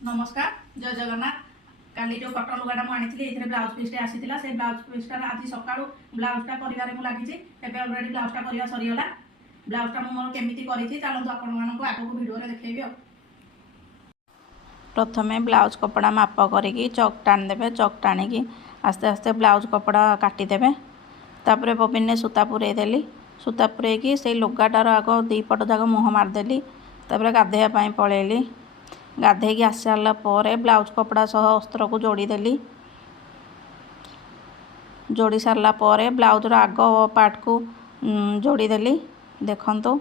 नमस्कार जय जगन्नाथ काली जो कटन लुगाटा मुझे ये ब्लाउज पीस आसी से ब्लाउज पीसटा आज सका ब्लाउजटा कर लगी अलरेडी ब्लाउजटा करवा सरीगला ब्लाउजटा मोर केमी करी चलते आपण आगक भिडियो देखी। प्रथमे ब्लाउज कपड़ा माप करी चक टाणीदे चक टाणी आस्ते आस्ते ब्लाउज कपड़ा काटिदेवे तापर बबिन ने सूता पुरे देली सूता पुरे से लुगाटार आग दीपट जाक मुह मारदेली तापर गाधेवाई पलैली गाधे आसी सारा पर ब्लाउज कपड़ा सह अस्त्र को जोड़ीदेली जोड़ी सारा पर ब्लाउजर आग पार्ट को जोड़ीदेली देखंतु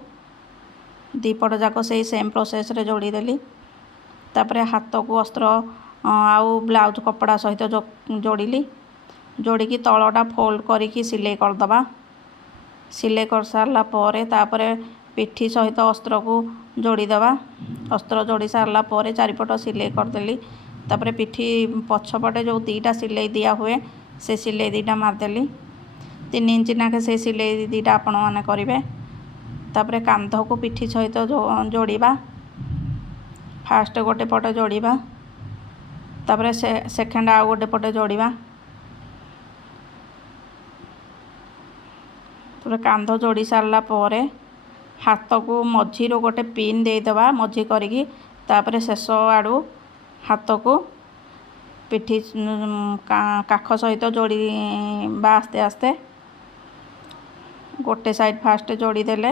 दीपट जाक से सेम प्रोसेस रे जोड़ीदेली तापर हाथ को अस्त्र आउ ब्लाउज कपड़ा सहित जोड़िली जोड़ी तलटा फोल्ड करी सिलाई करदबा सिलाई कर सारा पर तापर पिठी सहित अस्त्र को जोड़ीदबा अस्त्र जोड़ी सारा पर चारिपट सिलाई करदेली तापर पिठी पछपटे जो दीटा सिलाई दिया हुए से सिलाई दीटा मारदेली 3 इंच नाके से सिलाई दीटा आपण मैंने करेंगे तापर कांध को पिठी सहित जोड़ीबा फास्ट गोटे पटे जोड़ीबा तापर सेकेंड आउ गोटे पटे जोड़ीबा तापर कांध जोड़ी सारा पर हाथ को मझीर गोटे पिन देदेबा मझी करी तापर शेष आड़ू हाथ को पिठी काख सहित जोड़ी आस्ते आस्ते गोटे साइड फास्ट जोड़ी देले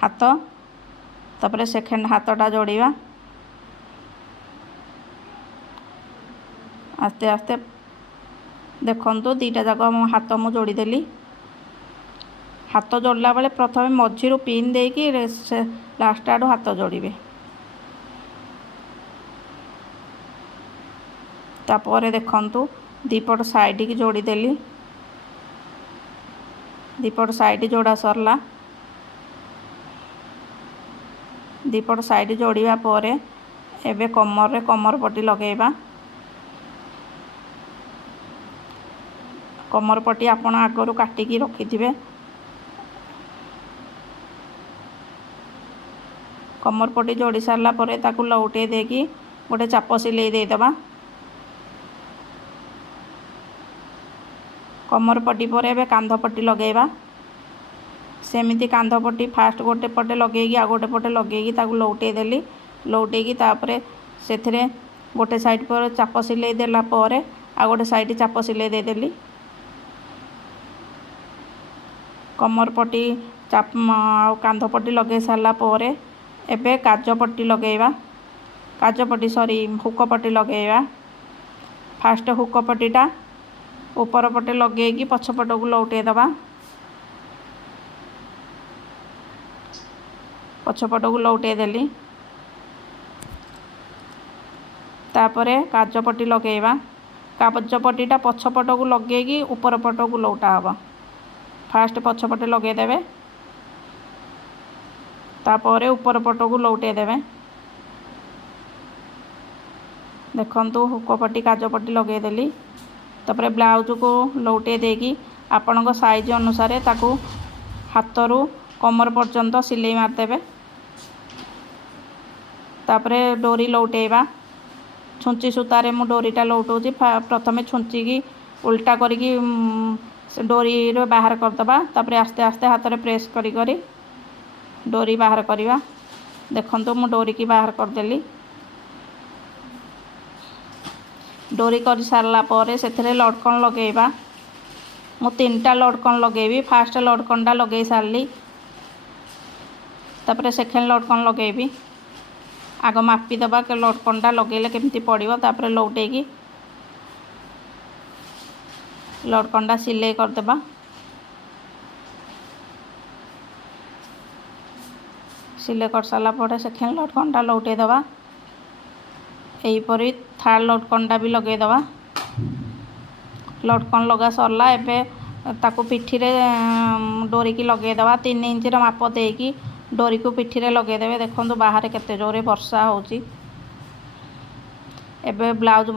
हाथ तापर सेकेंड हाथटा जोड़ीबा आस्ते आस्ते देखंतु दीटा जाक हाथ मु जोड़ीदेली हाथ जोड़ला बेले प्रथम मझीरु पिन देकी लास्ट आड़ू हाथ जोड़े तापर देखंतु दीपट साइड की जोड़ीदेली दीपट साइड जोड़ा सरला दीपट साइड जोड़िया पर एबे कमर रे कमर पट्टी लगेबा कमर पट्टी आपण आगरू काटिकी रखिथिबे कमर पट्टी जोड़ी सारा पर ताकू लौटे देकी गोटे चाप सिलाई देदेबा कमर पट्टी पर एबे कांध पट्टी लगेबा सेमिति कांध पट्टी फास्ट गोटे पटे लगेगी आ गोटे पटे लगेगी ताकू लौटे देली लौटेकी तापर सेथिरे गोटे साइड पर चाप सिलाई देला पर आ गोटे साइड चाप सिलाई देदेली कमर पट्टी चाप आ कांध पट्टी लगे सारा पर एबे काज पट्टी लगेबा काज पट्टी सॉरी हुक पट्टी लगेबा फास्ट हुक पट्टीटा ऊपर पटे लगेगी पछपट को लौटे दबा पछपट को लौटे देली तापरे काज पट्टी लगेबा काज पट्टीटा पछपट को लगेगी ऊपर पट को लौटा हबा फास्ट पछपटे लगे देबे तापर ऊपर पट को लौटे देवे देखंतु हुक पट्टी काज पट्टी लगे देली तापर ब्लाउज को लौटे देकी आपण साइज अनुसार ताकू हाथ रु कमर पर्यंत सिलाई मारदेवे तापर डोरी लौटेबा छुंची सूतारे मु डोरीटा लौटौची प्रथमे छुंची की उल्टा करी डोरी बाहर करदबा तापर आस्ते आस्ते हाथ रे प्रेस करी करी डोरी बाहर करवा देखंतु मु डोरी की बाहर करदेली डोरी कर सारा पर से लटकन लगेबा मु 3टा लटकन लगेबी फास्ट लटकनटा लगे सारी तापर सेकेंड लटकन लगेबी आग मापीदबा के लटकनटा लगेले केमती पड़ो तापर लौटेकी लटकनटा सिलाई करदेबा सिलाई कर सारा पर सेकेंड लटकनटा लौटे दबा यहीपरी थर्ड लटकनटा भी लगे दबा लटकन लगा सरला एबे ताकू पिठी रे डोरी की लगे दबा 3 इंच माप देकी डोरी को पिठी रे लगे देबे देखंतु बाहर केते जोरे वर्षा होची एबे ब्लाउज